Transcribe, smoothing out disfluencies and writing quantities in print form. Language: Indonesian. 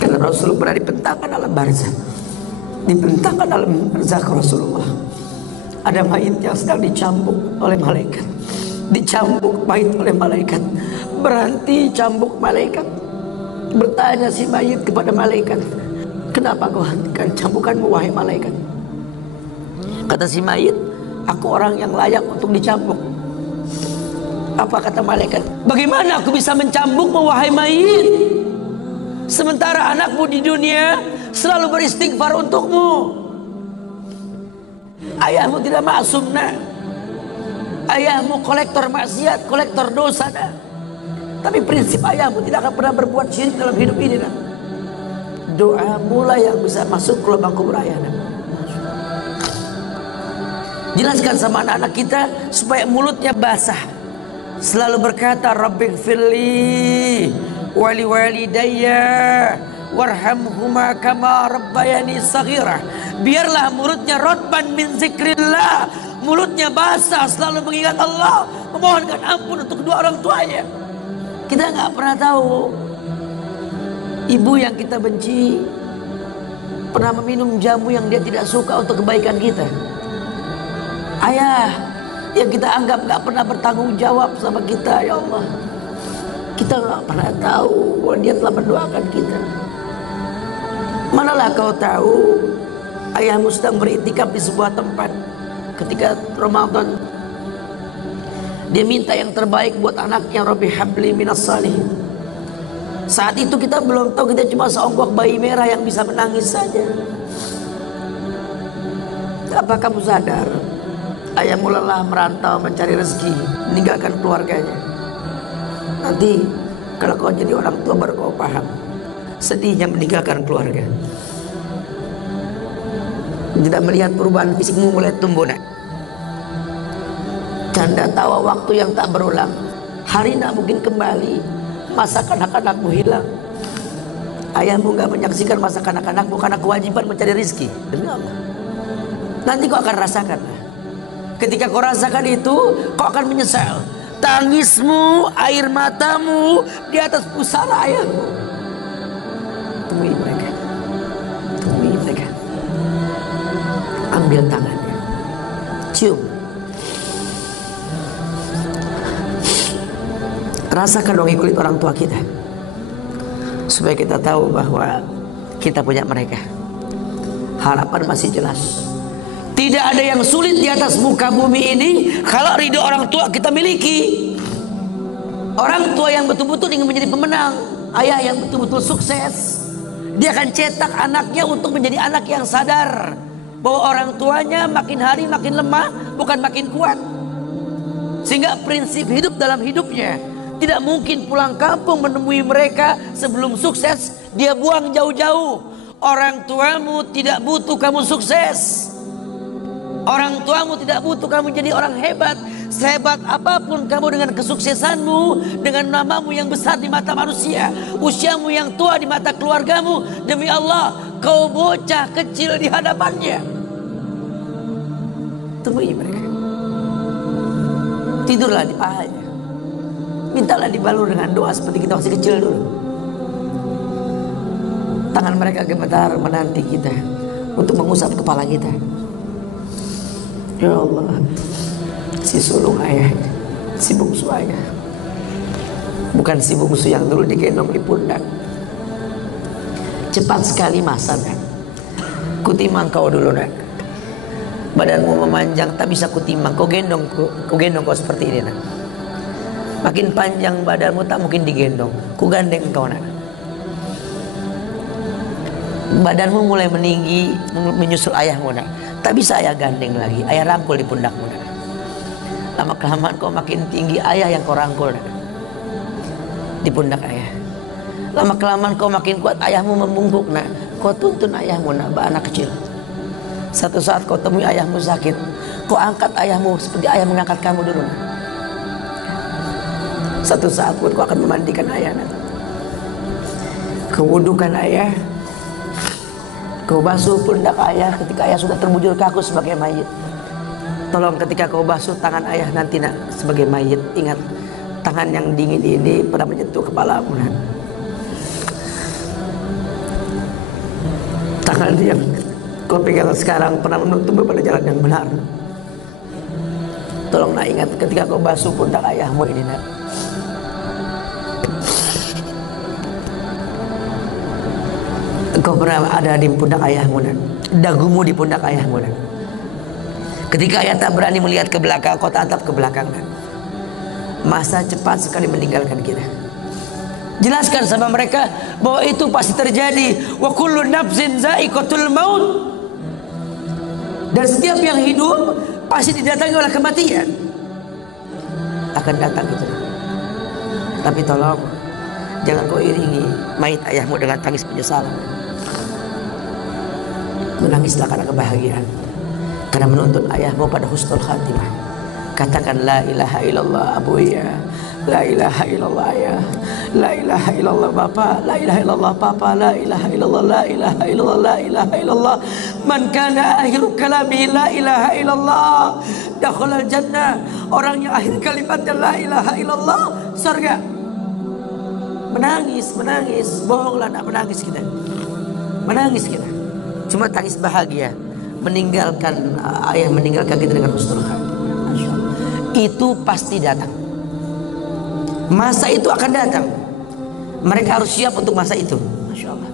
Karena Rasul pernah dibentangkan alam barzah, dibentangkan alam barzah Rasulullah. Ada mayit yang sedang dicambuk oleh malaikat, dicambuk mayit oleh malaikat. Berhenti cambuk malaikat. Bertanya si mayit kepada malaikat, kenapa kau hentikan cambukanmu wahai malaikat? Kata si mayit, aku orang yang layak untuk dicambuk. Apa kata malaikat? Bagaimana aku bisa mencambukmu wahai mayit, sementara anakmu di dunia selalu beristighfar untukmu? Ayahmu tidak maksum, nak. Ayahmu kolektor maksiat, kolektor dosa, nak. Tapi prinsip ayahmu tidak akan pernah berbuat syirik dalam hidup ini, nak. Doa mulai yang bisa masuk ke lubang kubur ayah, nak. Jelaskan sama anak-anak kita supaya mulutnya basah, selalu berkata Rabbighfirli wali walidayya warhamhuma kama rabbayani saghirah. Biarlah mulutnya rotban min zikrillah, mulutnya basah selalu mengingat Allah, memohonkan ampun untuk kedua orang tuanya. Kita nggak pernah tahu ibu yang kita benci pernah meminum jamu yang dia tidak suka untuk kebaikan kita. Ayah yang kita anggap gak pernah bertanggung jawab sama kita, ya Allah, kita gak pernah tahu bahwa dia telah mendoakan kita. Manalah kau tahu ayahmu sedang beriktikaf di sebuah tempat ketika Ramadan, dia minta yang terbaik buat anaknya, Rabbi habli minas salihin. Saat itu kita belum tahu, kita cuma seonggok bayi merah yang bisa menangis saja. Apa kamu sadar ayahmu lelah merantau mencari rezeki, meninggalkan keluarganya? Nanti kalau kau jadi orang tua baru kau paham sedihnya meninggalkan keluarga. Tidak melihat perubahan fisikmu mulai tumbuh, nak. Canda tawa waktu yang tak berulang. Hari tak mungkin kembali, masa kanak-kanakmu hilang. Ayahmu gak menyaksikan masa kanak-kanakmu karena kewajiban mencari rezeki. Demi Allah, nanti kau akan rasakan. Ketika kau rasakan itu, kau akan menyesal. Tangismu, air matamu di atas pusara ayahmu. Temui mereka, temui mereka. Ambil tangannya, cium. Rasakan dong kulit orang tua kita, supaya kita tahu bahwa kita punya mereka. Harapan masih jelas. Tidak ada yang sulit di atas muka bumi ini kalau ridho orang tua kita miliki. Orang tua yang betul-betul ingin menjadi pemenang, ayah yang betul-betul sukses, dia akan cetak anaknya untuk menjadi anak yang sadar bahwa orang tuanya makin hari makin lemah, bukan makin kuat. Sehingga prinsip hidup dalam hidupnya, tidak mungkin pulang kampung menemui mereka sebelum sukses, dia buang jauh-jauh. Orang tuamu tidak butuh kamu sukses. Orang tuamu tidak butuh kamu jadi orang hebat. Sehebat apapun kamu dengan kesuksesanmu, dengan namamu yang besar di mata manusia, usiamu yang tua di mata keluargamu, demi Allah, kau bocah kecil di hadapannya. Temui mereka. Tidurlah di pahanya. Mintalah dibalur dengan doa seperti kita masih kecil dulu. Tangan mereka gemetar menanti kita untuk mengusap kepala kita. Ya Allah, si sulung ayah, si bungsu ayah, bukan si bungsu yang dulu digendong di pundak. Cepat sekali masa, nak. Kutimang kau dulu, nak. Badanmu memanjang, tak bisa kutimang. Kau gendong kau seperti ini, nak. Makin panjang badanmu, tak mungkin digendong. Ku gandeng kau, nak. Badanmu mulai meninggi, menyusul ayahmu, nak. Tak bisa ayah gandeng lagi, ayah rangkul di pundakmu, nak. Lama kelamaan kau makin tinggi, ayah yang kau rangkul, nak, di pundak ayah. Lama kelamaan kau makin kuat, ayahmu membungkuk, nak. Kau tuntun ayahmu, nak, anak kecil. Satu saat kau temui ayahmu sakit, kau angkat ayahmu seperti ayah mengangkat kamu dulu, nak. Satu saat pun kau akan memandikan ayah, nak. Kau wudukan ayah, kau basuh pundak ayah ketika ayah sudah terbujur kaku sebagai mayit. Tolong ketika kau basuh tangan ayah nanti, nak, sebagai mayit, ingat tangan yang dingin ini pernah menyentuh kepalamu, nak. Tangan yang kau pegang sekarang pernah menuntun pada jalan yang benar. Tolonglah ingat ketika kau basuh pundak ayahmu ini, nak. Engkau pernah ada di pundak ayahmu, nak. Dagumu di pundak ayahmu, nak. Ketika ayah tak berani melihat ke belakang, kau tatap ke belakang, nak. Masa cepat sekali meninggalkan kita. Jelaskan sama mereka bahwa itu pasti terjadi. Wa kullu nafsin za'iqatul maut. Dan setiap yang hidup pasti didatangi oleh kematian. Akan datang itu. Tapi tolong jangan kau iringi mayit ayahmu dengan tangis penyesalan. Menangislah karena kebahagiaan, karena menuntun ayahmu pada husnul khatimah. Katakan la ilaha illallah abuya, la ilaha illallah ayah, la ilaha illallah bapak, la ilaha illallah papa, la ilaha illallah, la ilaha illallah, la ilaha illallah. Man kana akhiru kalami la ilaha illallah dakhala jannah. Orang yang akhir kalimatnya la ilaha illallah, surga. Menangis, menangis, bohonglah, nak menangis kita. Menangis kita. Cuma tangis bahagia, meninggalkan ayah, meninggalkan kita dengan husnul khatimah. Itu pasti datang. Masa itu akan datang. Mereka harus siap untuk masa itu. Masya Allah.